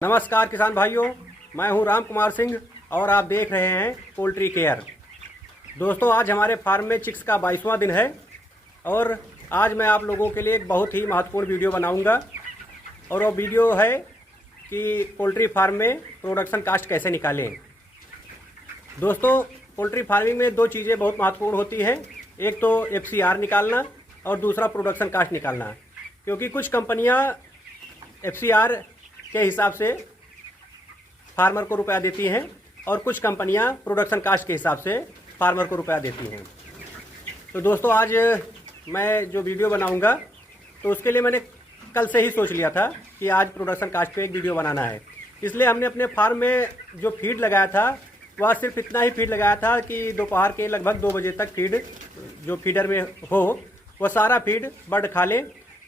नमस्कार किसान भाइयों, मैं हूं राम कुमार सिंह और आप देख रहे हैं पोल्ट्री केयर। दोस्तों, आज हमारे फार्म में चिक्स का 22वां दिन है और आज मैं आप लोगों के लिए एक बहुत ही महत्वपूर्ण वीडियो बनाऊंगा। और वो वीडियो है कि पोल्ट्री फार्म में प्रोडक्शन कास्ट कैसे निकालें। दोस्तों, पोल्ट्री फार्मिंग में दो चीज़ें बहुत महत्वपूर्ण होती हैं, एक तो FCR निकालना और दूसरा प्रोडक्शन कास्ट निकालना। क्योंकि कुछ कंपनियां FCR के हिसाब से फार्मर को रुपया देती हैं और कुछ कंपनियां प्रोडक्शन कास्ट के हिसाब से फार्मर को रुपया देती हैं। तो दोस्तों, आज मैं जो वीडियो बनाऊंगा तो उसके लिए मैंने कल से ही सोच लिया था कि आज प्रोडक्शन कास्ट पे एक वीडियो बनाना है। इसलिए हमने अपने फार्म में जो फीड लगाया था वह सिर्फ इतना ही फीड लगाया था कि दोपहर के लगभग 2 बजे तक फीड जो फीडर में हो वह सारा फीड बर्ड खा ले।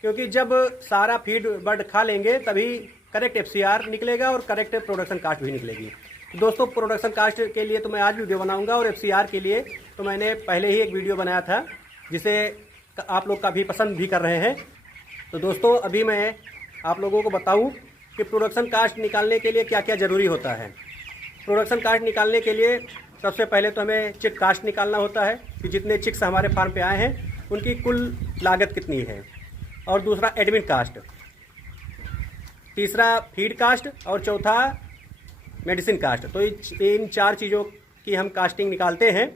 क्योंकि जब सारा फीड बर्ड खा लेंगे तभी करेक्ट FCR निकलेगा और करेक्ट प्रोडक्शन कास्ट भी निकलेगी। तो दोस्तों, प्रोडक्शन कास्ट के लिए तो मैं आज वीडियो बनाऊंगा और FCR के लिए तो मैंने पहले ही एक वीडियो बनाया था जिसे आप लोग काफ़ी पसंद भी कर रहे हैं। तो दोस्तों, अभी मैं आप लोगों को बताऊं कि प्रोडक्शन कास्ट निकालने के लिए क्या क्या ज़रूरी होता है। प्रोडक्शन कास्ट निकालने के लिए सबसे पहले तो हमें चिक कास्ट निकालना होता है कि जितने चिक्स हमारे फार्म पर आए हैं उनकी कुल लागत कितनी है, और दूसरा एडमिन कास्ट, तीसरा फीड कास्ट और चौथा मेडिसिन कास्ट। तो इन 4 चीज़ों की हम कास्टिंग निकालते हैं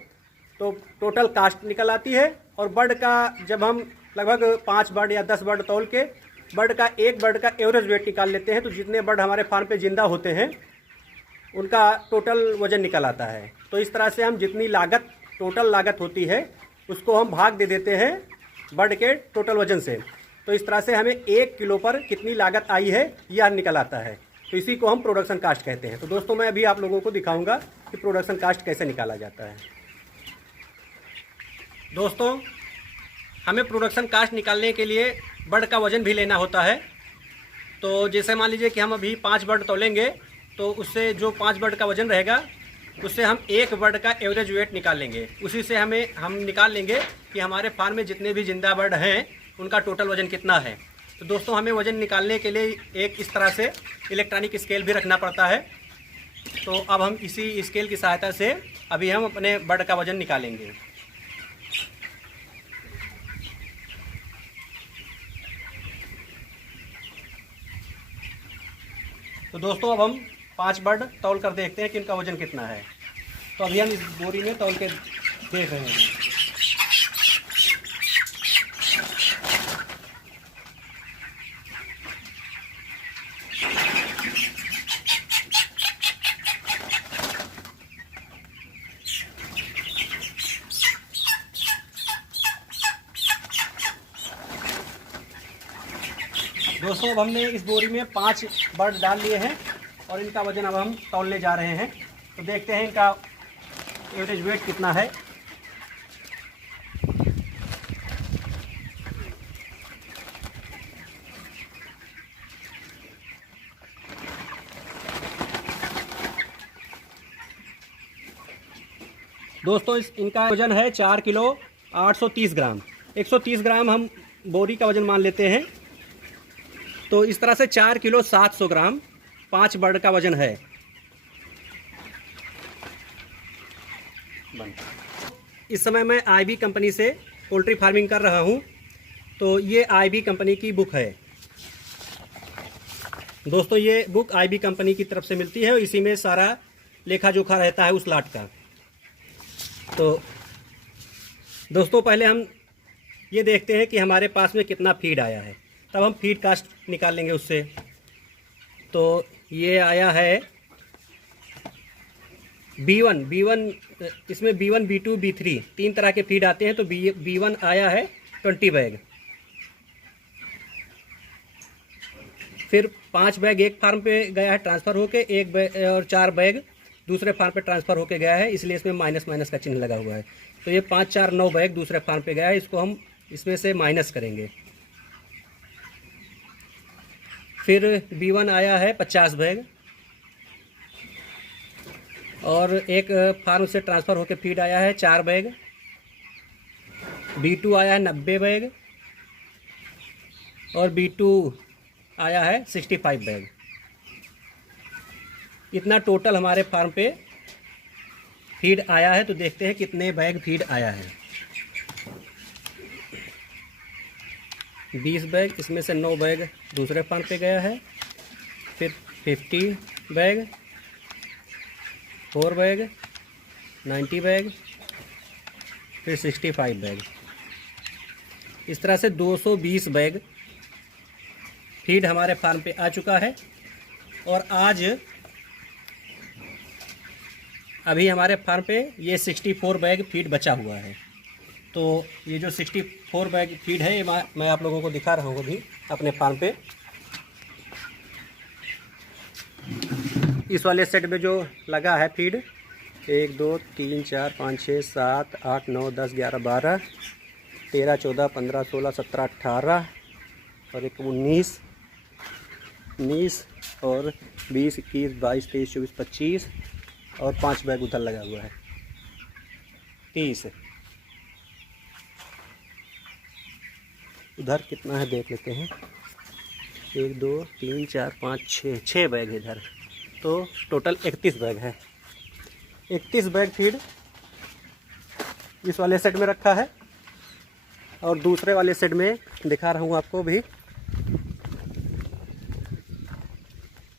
तो टोटल कास्ट निकल आती है। और बर्ड का जब हम लगभग 5 बर्ड या 10 बर्ड तौल के बर्ड का एक बर्ड का एवरेज वेट निकाल लेते हैं तो जितने बर्ड हमारे फार्म पे जिंदा होते हैं उनका टोटल वज़न निकल आता है। तो इस तरह से हम जितनी लागत टोटल लागत होती है उसको हम भाग दे देते हैं बर्ड के टोटल वज़न से। तो इस तरह से हमें 1 किलो पर कितनी लागत आई है यह निकल आता है। तो इसी को हम प्रोडक्शन कास्ट कहते हैं। तो दोस्तों, मैं अभी आप लोगों को दिखाऊंगा कि प्रोडक्शन कास्ट कैसे निकाला जाता है। दोस्तों, हमें प्रोडक्शन कास्ट निकालने के लिए बर्ड का वज़न भी लेना होता है। तो जैसे मान लीजिए कि हम अभी 5 बर्ड तोलेंगे तो उससे जो 5 बर्ड का वज़न रहेगा उससे हम 1 बर्ड का एवरेज वेट निकाल लेंगे। उसी से हम निकाल लेंगे कि हमारे फार्म में जितने भी जिंदा बर्ड हैं उनका टोटल वज़न कितना है। तो दोस्तों, हमें वज़न निकालने के लिए एक इस तरह से इलेक्ट्रॉनिक स्केल भी रखना पड़ता है। तो अब हम इसी स्केल की सहायता से अभी हम अपने बर्ड का वज़न निकालेंगे। तो दोस्तों, अब हम 5 बर्ड तौल कर देखते हैं कि इनका वज़न कितना है। तो अभी हम इस बोरी में तौल के देख रहे हैं। दोस्तों, अब हमने इस बोरी में 5 बर्ड डाल लिए हैं और इनका वज़न अब हम तौलने जा रहे हैं। तो देखते हैं इनका एवरेज वेट कितना है। दोस्तों, इनका वज़न है 4 किलो 830 ग्राम। 130 ग्राम हम बोरी का वज़न मान लेते हैं। तो इस तरह से 4 किलो 700 ग्राम 5 बर्ड का वज़न है। इस समय मैं IB कंपनी से पोल्ट्री फार्मिंग कर रहा हूं। तो ये IB कंपनी की बुक है। दोस्तों, ये बुक IB कंपनी की तरफ से मिलती है और इसी में सारा लेखा जोखा रहता है उस लाट का। तो दोस्तों, पहले हम ये देखते हैं कि हमारे पास में कितना फीड आया है, तब हम फीड कास्ट निकाल लेंगे उससे। तो ये आया है B1, इसमें B1, B2, B3 3 तरह के फीड आते हैं। तो B1 आया है 20 बैग। फिर 5 बैग एक फार्म पे गया है ट्रांसफ़र होके, एक बैग और 4 बैग दूसरे फार्म पे ट्रांसफ़र होके गया है, इसलिए इसमें माइनस माइनस का चिन्ह लगा हुआ है। तो ये 5, 4, 9 बैग दूसरे फार्म पे गया है, इसको हम इसमें से माइनस करेंगे। फिर B1 आया है 50 बैग और एक फार्म से ट्रांसफ़र होकर फीड आया है 4 बैग। B2 आया है 90 बैग और B2 आया है 65 बैग। इतना टोटल हमारे फार्म पे फीड आया है। तो देखते हैं कितने बैग फीड आया है। 20 बैग, इसमें से 9 बैग दूसरे फार्म पे गया है, फिर 50 बैग, 4 बैग, 90 बैग, फिर 65 बैग। इस तरह से 220 बैग फीड हमारे फार्म पे आ चुका है। और आज अभी हमारे फार्म पे ये 64 बैग फीड बचा हुआ है। तो ये जो 64 बैग फीड है, ये मैं आप लोगों को दिखा रहा हूँ अभी अपने फार्म पे। इस वाले सेट में जो लगा है फीड, 1 2 3 4 5 6 7 8 9 10 11 12 13 14 15 16 17 18 और एक 19 और 20 21 22 23 24 25 और 5 बैग उधर लगा हुआ है, 30। उधर कितना है देख लेते हैं। 1 2 3 4 5 6 बैग है इधर। तो टोटल 31 बैग है। 31 बैग फीड इस वाले सेट में रखा है। और दूसरे वाले सेट में दिखा रहा हूँ आपको भी।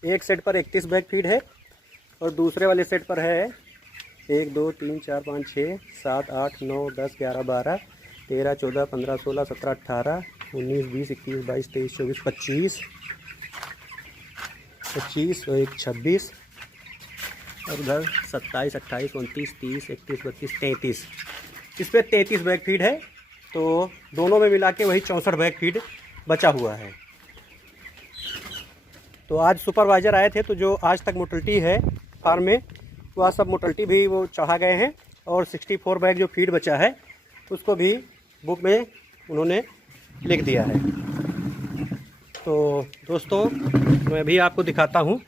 एक सेट पर 31 बैग फीड है और दूसरे वाले सेट पर है 1 2 3 4 5 6 7 8 9 10 11 12 13 14 15 16 17 18 19 20 21 22 23 24 25 और 1 26 और उधर 27 28 29 30 31 32 33। इस पर 33 बैग फीड है। तो दोनों में मिला के वही 64 बैग फीड बचा हुआ है। तो आज सुपरवाइज़र आए थे, तो जो आज तक मोर्टेलिटी है फार्म में, वह सब मोर्टेलिटी भी वो चढ़ा गए हैं। और 64 बैग जो फीड बचा है उसको भी बुक में उन्होंने लिख दिया है। तो दोस्तों, मैं भी आपको दिखाता हूँ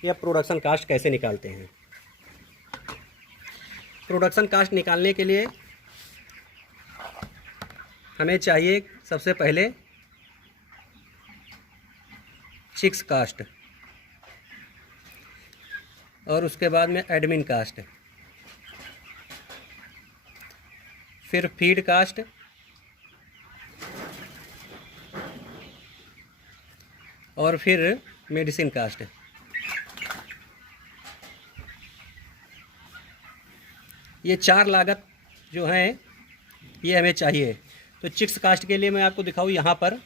कि अब प्रोडक्शन कास्ट कैसे निकालते हैं। प्रोडक्शन कास्ट निकालने के लिए हमें चाहिए सबसे पहले चिक्स कास्ट, और उसके बाद में एडमिन कास्ट, फिर फीड कास्ट, और फिर मेडिसिन कास्ट। ये 4 लागत जो हैं ये हमें चाहिए। तो चिक्स कास्ट के लिए मैं आपको दिखाऊँ यहाँ पर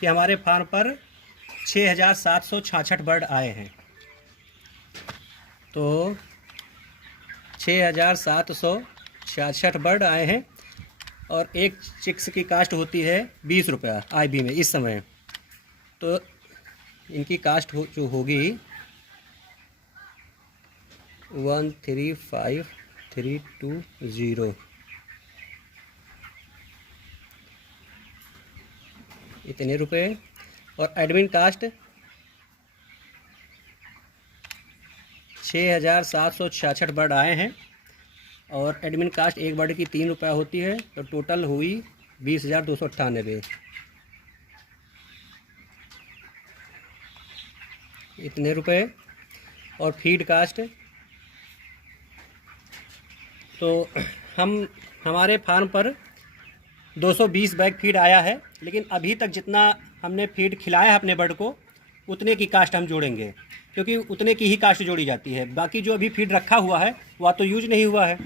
कि हमारे फार्म पर 6766 बर्ड आए हैं। तो 6766 बर्ड आए हैं और एक चिक्स की कास्ट होती है 20 रुपया IB में इस समय। तो इनकी कास्ट जो होगी 135320 इतने रुपए। और एडमिन कास्ट 6766 बर्ड आए हैं और एडमिन कास्ट एक बर्ड की 3 रुपया होती है। तो टोटल हुई 20,298 इतने रुपए। और फीड कास्ट, तो हमारे फार्म पर 220 बैग फीड आया है, लेकिन अभी तक जितना हमने फीड खिलाया है अपने बर्ड को उतने की कास्ट हम जोड़ेंगे, क्योंकि उतने की ही कास्ट जोड़ी जाती है। बाकी जो अभी फीड रखा हुआ है वह तो यूज नहीं हुआ है।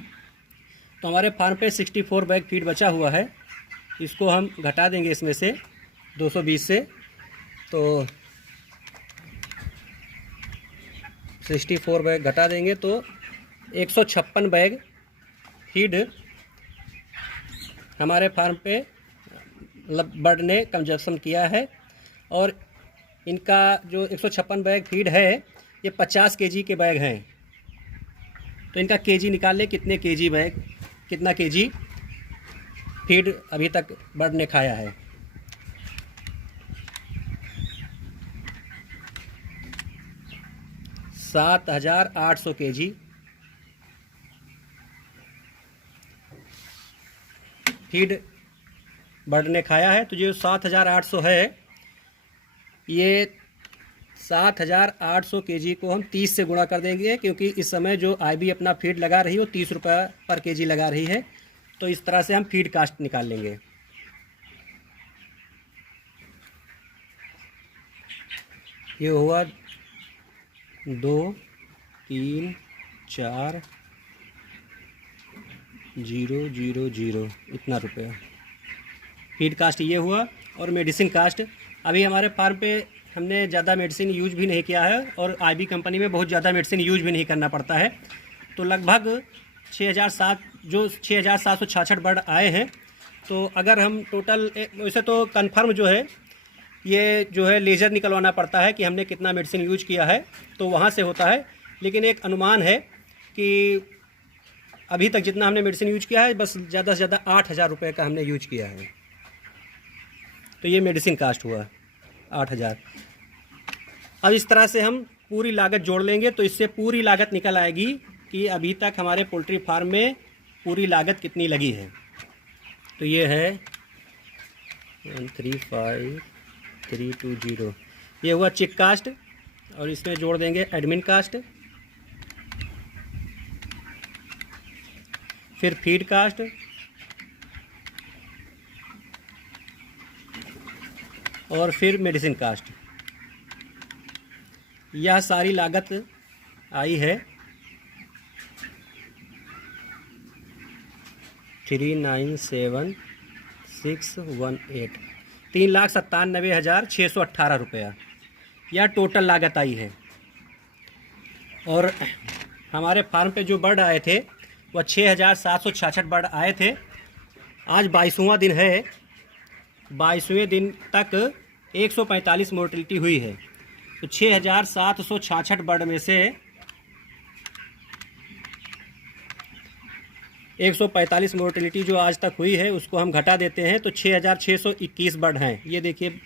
तो हमारे फार्म पे 64 बैग फीड बचा हुआ है। इसको हम घटा देंगे इसमें से 220 से। तो 64 बैग घटा देंगे तो 156 बैग फीड हमारे फार्म पे मतलब बर्ड ने कंजप्शन किया है। और इनका जो 156 बैग फीड है ये 50 केजी के बैग हैं। तो इनका केजी निकाल ले, कितने केजी बैग, कितना केजी फीड अभी तक बर्ड ने खाया है। सात 7,800 केजी फीड बर्ड ने खाया है। तो जो 7,800 है ये 7,800 kg को हम 30 से गुणा कर देंगे, क्योंकि इस समय जो IB अपना फीड लगा रही है वो 30 रुपये पर kg लगा रही है। तो इस तरह से हम फीड कास्ट निकाल लेंगे। ये हुआ 2 3 4 0 0 0 इतना रुपया फीड कास्ट ये हुआ। और मेडिसिन कास्ट, अभी हमारे फार्म पे हमने ज़्यादा मेडिसिन यूज भी नहीं किया है और IB कंपनी में बहुत ज़्यादा मेडिसिन यूज भी नहीं करना पड़ता है। तो लगभग 6,766 बर्ड आए हैं। तो अगर हम टोटल, वैसे तो कंफर्म जो है ये जो है लेज़र निकलवाना पड़ता है कि हमने कितना मेडिसिन यूज किया है, तो वहाँ से होता है। लेकिन एक अनुमान है कि अभी तक जितना हमने मेडिसिन यूज किया है बस ज़्यादा से ज़्यादा 8,000 रुपये का हमने यूज किया है। तो ये मेडिसिन कास्ट हुआ 8,000। अब इस तरह से हम पूरी लागत जोड़ लेंगे तो इससे पूरी लागत निकल आएगी कि अभी तक हमारे पोल्ट्री फार्म में पूरी लागत कितनी लगी है। तो ये है 135320, ये हुआ चिक कास्ट। और इसमें जोड़ देंगे एडमिन कास्ट, फिर फीड कास्ट, और फिर मेडिसिन कास्ट। यह सारी लागत आई है 3,97,618, 3,97,618 रुपया यह टोटल लागत आई है। और हमारे फार्म पे जो बर्ड आए थे वह 6,766 बर्ड आए थे। आज 22वां दिन है, 22वें दिन तक 145 मोर्टेलिटी हुई है। तो 6,766 बर्ड में से 145 मोर्टेलिटी जो आज तक हुई है उसको हम घटा देते हैं तो 6,621 बर्ड हैं। ये देखिए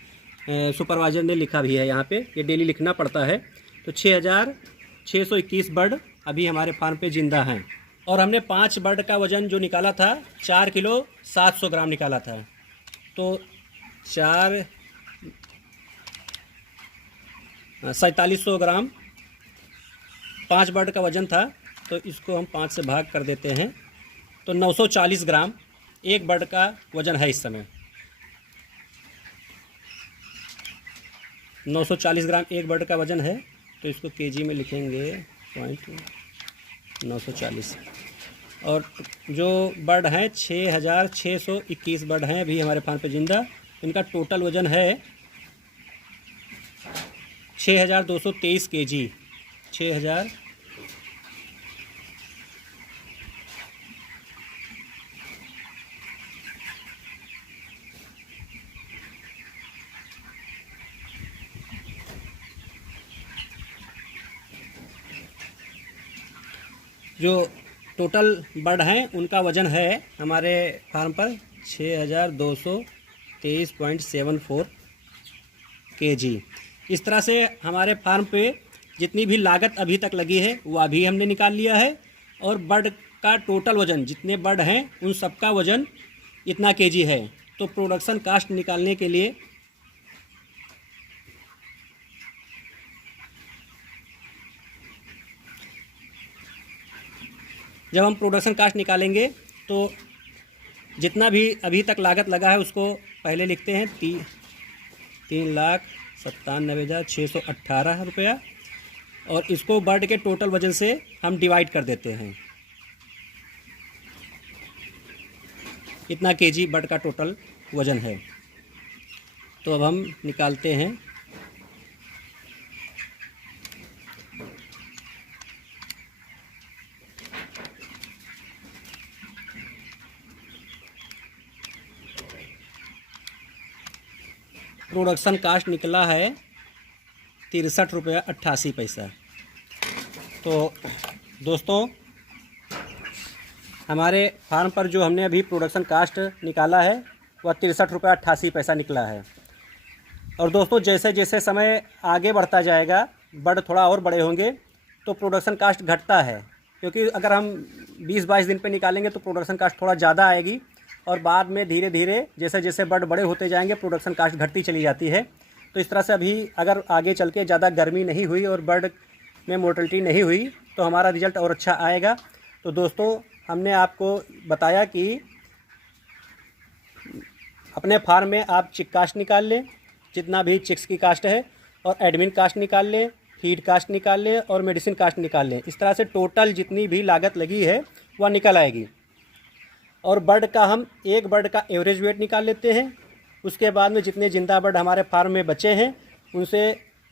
सुपरवाइजर ने लिखा भी है यहाँ पे, ये डेली लिखना पड़ता है। तो 6,621 बर्ड अभी हमारे फार्म पे ज़िंदा हैं। और हमने 5 बर्ड का वज़न जो निकाला था 4 किलो 700 ग्राम निकाला था। तो 4,4700 ग्राम 5 बर्ड का वज़न था। तो इसको हम 5 से भाग कर देते हैं तो 940 ग्राम एक बर्ड का वज़न है इस समय। 940 ग्राम एक बर्ड का वज़न है। तो इसको केजी में लिखेंगे 940। और जो बर्ड हैं 6,621 बर्ड हैं अभी हमारे फार्म पे ज़िंदा। इनका टोटल वज़न है 6,223 केजी। 6,000 जो टोटल बर्ड हैं उनका वज़न है हमारे फार्म पर 6,223.74 केजी। इस तरह से हमारे फार्म पे जितनी भी लागत अभी तक लगी है वो अभी हमने निकाल लिया है। और बर्ड का टोटल वज़न, जितने बर्ड हैं उन सबका वज़न इतना केजी है। तो प्रोडक्शन कास्ट निकालने के लिए जब हम प्रोडक्शन कास्ट निकालेंगे तो जितना भी अभी तक लागत लगा है उसको पहले लिखते हैं 3,97,618 रुपया। और इसको बर्ड के टोटल वज़न से हम डिवाइड कर देते हैं। इतना केजी बर्ड का टोटल वज़न है। तो अब हम निकालते हैं। प्रोडक्शन कास्ट निकला है 63 रुपया 88 पैसा। तो दोस्तों हमारे फार्म पर जो हमने अभी प्रोडक्शन कास्ट निकाला है वह 63 रुपया 88 पैसा निकला है। और दोस्तों जैसे जैसे समय आगे बढ़ता जाएगा, बर्ड थोड़ा और बड़े होंगे तो प्रोडक्शन कास्ट घटता है। क्योंकि अगर हम 20-22 दिन पे निकालेंगे तो प्रोडक्शन कास्ट थोड़ा ज़्यादा आएगी। और बाद में धीरे धीरे जैसे जैसे बर्ड बड़े होते जाएंगे प्रोडक्शन कास्ट घटती चली जाती है। तो तो इस तरह से अभी अगर आगे चल के ज़्यादा गर्मी नहीं हुई और बर्ड में मोर्टलिटी नहीं हुई तो हमारा रिज़ल्ट और अच्छा आएगा। तो दोस्तों, हमने आपको बताया कि अपने फार्म में आप चिक कास्ट निकाल लें, जितना भी चिक्स की कास्ट है, और एडमिन कास्ट निकाल लें, फीड कास्ट निकाल लें और मेडिसिन कास्ट निकाल लें। इस तरह से टोटल जितनी भी लागत लगी है वह निकल आएगी। और बर्ड का हम एक बर्ड का एवरेज वेट निकाल लेते हैं। उसके बाद में जितने ज़िंदा बर्ड हमारे फार्म में बचे हैं उनसे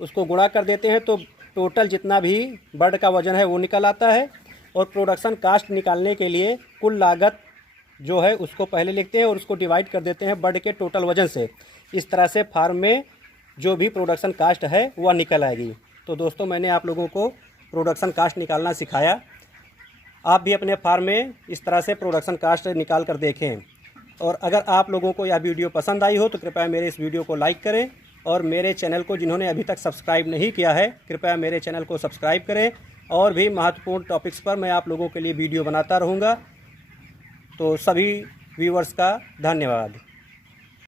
उसको गुणा कर देते हैं, तो टोटल जितना भी बर्ड का वज़न है वो निकल आता है। और प्रोडक्शन कास्ट निकालने के लिए कुल लागत जो है उसको पहले लिखते हैं और उसको डिवाइड कर देते हैं बर्ड के टोटल वज़न से। इस तरह से फार्म में जो भी प्रोडक्शन कास्ट है वह निकल आएगी। तो दोस्तों, मैंने आप लोगों को प्रोडक्शन कास्ट निकालना सिखाया। आप भी अपने फार्म में इस तरह से प्रोडक्शन कास्ट निकाल कर देखें। और अगर आप लोगों को यह वीडियो पसंद आई हो तो कृपया मेरे इस वीडियो को लाइक करें, और मेरे चैनल को जिन्होंने अभी तक सब्सक्राइब नहीं किया है कृपया मेरे चैनल को सब्सक्राइब करें। और भी महत्वपूर्ण टॉपिक्स पर मैं आप लोगों के लिए वीडियो बनाता रहूँगा। तो सभी व्यूअर्स का धन्यवाद।